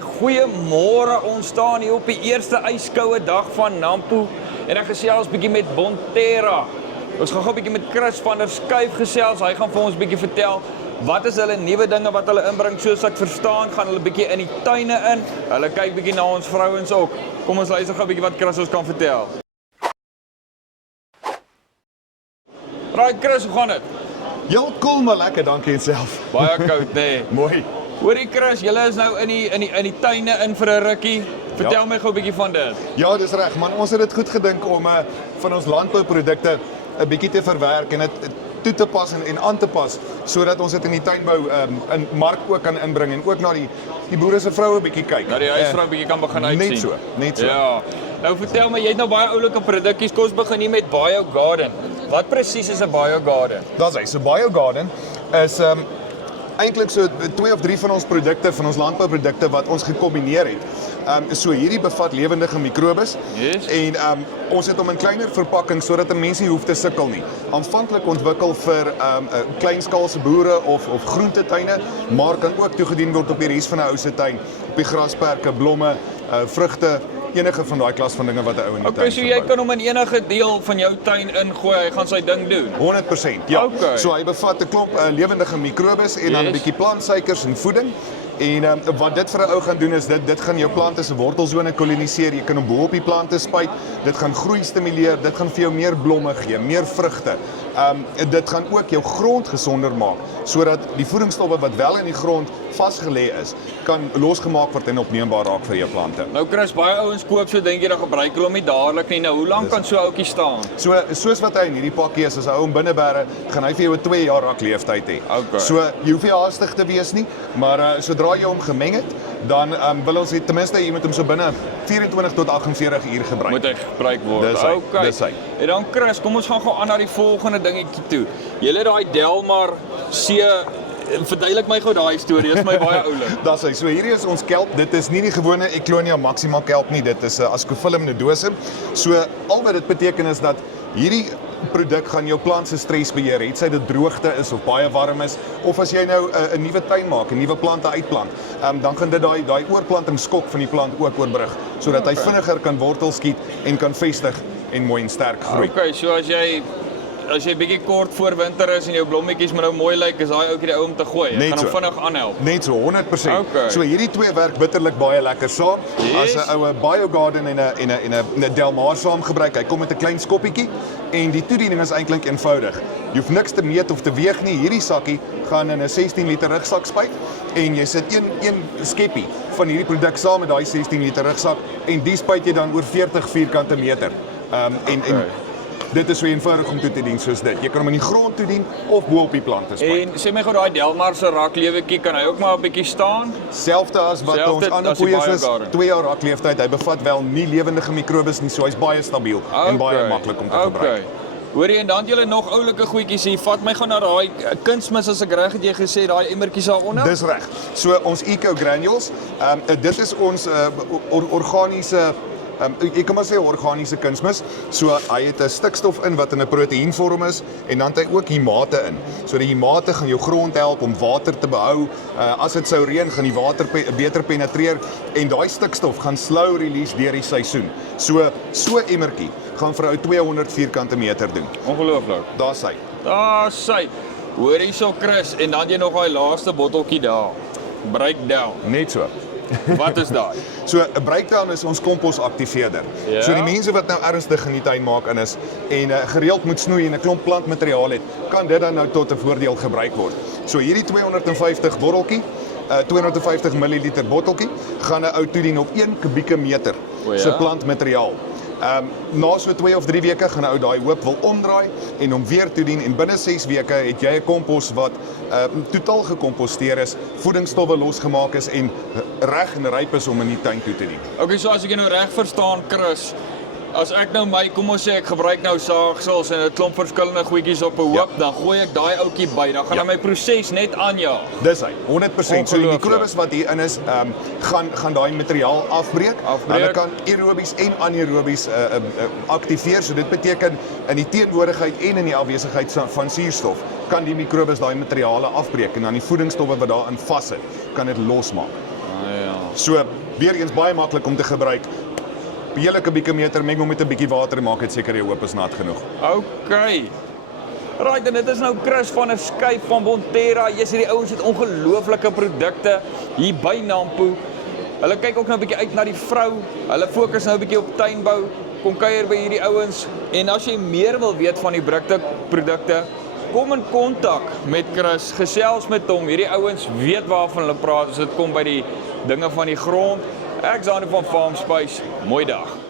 Goeiemôre, ons staan hier op die eerste yskoue dag van Nampo en ek gesels bietjie met Bonterra. Ons gaan gou bietjie met Chris van der Skuif gesels. Hy gaan vir ons bietjie vertel wat is hulle nuwe dinge wat hulle inbring. Soos ek verstaan, gaan hulle bietjie in die tuine in. Hulle kyk bietjie na ons vrouens ook. Kom ons luister gou bietjie wat Chris ons kan vertel. Right Chris, hoe gaan dit? Heel cool, maar lekker, dankie en self. Baie koud, nee. Mooi. Hoorie Chris, julle is nou in die tuine in vir 'n rukkie. Vertel my gou 'n bietjie van dit. Ja, dis reg, man. Ons het dit goed gedink om van ons landbouprodukte 'n bietjie te verwerk en dit toe te pas en aan te pas sodat ons dit in die tuinbou in mark ook kan inbring en ook na die boere se vroue 'n bietjie kyk. Na die huisvrou bietjie kan begin uitsien. Net so. Ja. Nou vertel my, jy het nou baie oulike produkies. Kom ons begin hier met BioGarden. Wat presies is 'n BioGarden? Daar's hy. So BioGarden is eintlik so 2 of 3 van ons produkte, van ons landbouprodukte wat ons gekombineer het. So hierdie bevat lewendige mikrobes. Yes. En ons het hom in kleiner verpakking sodat 'n mens nie hoef te sukkel nie. Aanvanklik ontwikkel vir kleinskaalse boere of groentetuine, maar kan ook toegedien word op die res van 'n ou se tuin, op die grasperke, blomme, vrugte, enige van daai klas van dinge wat 'n ou in die tuin Okay, so jy kan hom in enige deel van jou tuin ingooi, hy gaan sy ding doen. 100%, ja. Okay. So hy bevat 'n klomp lewendige mikrobes en dan 'n bietjie plantsuikers en voeding. En wat dit vir 'n ou gaan doen is dit gaan jou plante se wortelsone koloniseer. Jy kan hom bo op die plante spuit. Dit gaan groei stimuleer. Dit gaan vir jou meer blomme gee, meer vrugte. Dit gaan ook jou grond gesonder maak sodat die voedingsstowwe wat wel in die grond vasgelê is, kan losgemaak word en opneembaar raak vir jou plante. Nou Chris, baie ouens koop so dink jy dan gebruik hulle hom nie dadelik nie. Nou hoe lank kan so 'n ouetjie staan? So soos wat hy in hierdie pakkie is, as hy hom binnebere, gaan hy vir jou 'n 2 jaar raklewtyd hê. Okay. So jy hoef nie haastig te wees nie, maar sodra jy hom gemeng het, dan wil ons ten minste jy moet hom so binne 24 tot 48 uur gebruik. Moet hy gebruik word. Dis hy, Okay. dis hy. En dan Chris, kom ons gaan gou aan na die volgende dingetjie toe. Julle het daai Delmar C, verduidelik my gou daai storie. Dit is my baie oulik. Dis hy. So hierdie is ons kelp. Dit is nie die gewone Eclonia maxima kelp nie. Dit is 'n Ascophyllum nodosum. So al wat dit beteken is dat hierdie produk gaan jou plant se stres beheer. Het sy dit droogte is of baie warm is of as jy nou 'n nuwe tuin maak, 'n nuwe plante uitplant, dan gaan dit daai oorplantingsskok van die plant ook oorbrug sodat hy vinniger kan wortel skiet en kan vestig en mooi en sterk groei. Okay, so as jy bietjie kort voor winter is en jou blommetjies moet nou mooi lyk, is daai ouetjie die ou om te gooi. Dit gaan hom vinnig aanhelp. Net so 100%. Okay. So hierdie twee werk bitterlik baie lekker saam. Yes. As 'n oue BioGarden en 'n Delmar saam gebruik. Hy kom met 'n klein skoppietjie en die toediening is eintlik eenvoudig. Jy hoef niks te meet of te weeg nie. Hierdie sakkie gaan in 'n 16 liter rugsak spuit en jy sit een skeppie van hierdie produk saam met daai 16 liter rugsak en die spuit jy dan oor 40 vierkante meter. En dit is so eenvoudig om toe te dien soos dit. Jy kan hom in die grond toedien of bo op die plante spuit. En sê my gou daai Delmar se raklewetjie, kan hy ook maar 'n bietjie staan? Selfde as wat ons ander as die poeiers is, BioGarden. 2 jaar rakleefdheid. Hy bevat wel nie lewendige mikrobes nie, so hy's baie stabiel en baie maklik om te gebruik. Hoorie, en dan het julle nog oulike goedjies hier. Vat my gou na daai kunsmis as ek reg het jy gesê, daai emmertjies daaronder. Dis reg. So ons Eco Granules, dit is ons organiese ek kan maar sê organiese kunsmis. So hy het 'n stikstof in wat in 'n proteïenvorm is en dan het hy ook himate in. So die himate gaan jou grond help om water te behou. As dit sou reën, gaan die water beter penetreer en daai stikstof gaan slow release deur die seisoen. So emmertjie gaan vir ou 200 vierkante meter doen. Ongelooflik. Daar's hy. Daar sy. Hoor hierso Chris, en dan jy nog daai laaste botteltjie daar. Breakdown. Net so. Wat is daai? So 'n breakdown is ons komposaktiveerder. Ja. So die mense wat nou ernstig in die tuin maak in is en gereeld moet snoei en 'n klomp plantmateriaal het, kan dit dan nou tot 'n voordeel gebruik word. So hierdie 250 botteltjie, 250 ml botteltjie gaan 'n ou toedien op 1 kubieke meter se plantmateriaal. Na so 2 of 3 weke gaan 'n ou daai hoop wil omdraai en hom weer toedien en binne 6 weke het jy 'n kompos wat totaal gekomposteer is, voedingsstowwe losgemaak is en reg en ryp is om in die tuin toe te dien. Okay, so as ek jou nou reg verstaan Chris, as ek nou kom ons sê ek gebruik nou saagsels en 'n klomp verskillende goedjies op 'n hoop, dan gooi ek daai ouetjie by, dan gaan my proses net aanjaag. Dis hy, 100%. So die mikrobes wat hier in is, gaan daai materiaal afbreek. Hulle kan aerobies en anaerobies aktiveer. So dit beteken in die teenwoordigheid en in die afwesigheid van suurstof kan die mikrobes daai materiale afbreek en dan die voedingsstowwe wat daarin vassit, kan dit losmaak. Ja. So weer eens baie maklik om te gebruik. Hele kubieke meng hom met 'n bietjie water en maak dit seker jy hoop is nat genoeg. Okay. Right, en dit is nou Chris van 'n Skype van Bonterra. Jy's hierdie ouens het ongelooflike produkte hier by Nampo. Hulle kyk ook nou 'n bietjie uit na die vrou. Hulle fokus nou 'n bietjie op tuinbou. Kom kuier by hierdie ouens. En as jy meer wil weet van die produkte, kom in kontak met Chris. Gesels met hom. Hierdie ouens weet waarvan hulle praat as dit kom by die dinge van die grond. Ek is Zanu van Farm Space. Mooi dag.